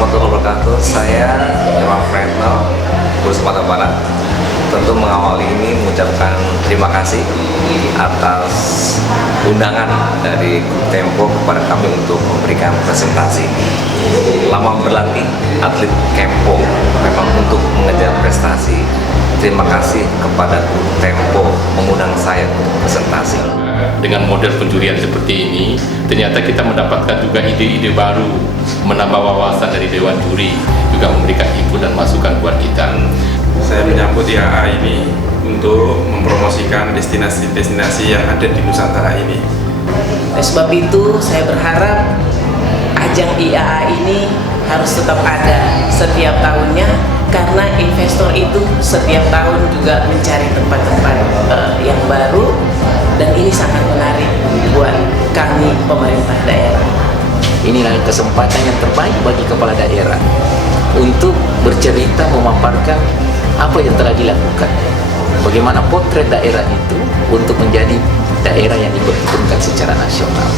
warahmatullahi wabarakatuh. Saya Imam Retno, Gubernur Sumatera Barat. Tentu mengawali ini mengucapkan terima kasih atas undangan dari Tempo kepada kami untuk memberikan presentasi. Lama berlatih atlet Kempo memang untuk mengejar prestasi. Terima kasih kepada Tempo mengundang saya untuk presentasi. Dengan model penjurian seperti ini, ternyata kita mendapatkan juga ide-ide baru, menambah wawasan dari Dewan Juri, juga memberikan input dan masukan buat kita. Saya menyambut IAA ini untuk mempromosikan destinasi-destinasi yang ada di Nusantara ini. Oleh sebab itu, saya berharap ajang IAA ini harus tetap ada setiap tahunnya, karena investor itu setiap tahun juga mencari tempat-tempat yang baru, dan ini sangat menarik buat kami pemerintah daerah. Inilah kesempatan yang terbaik bagi kepala daerah untuk bercerita, memaparkan apa yang telah dilakukan, bagaimana potret daerah itu untuk menjadi daerah yang diperhitungkan secara nasional.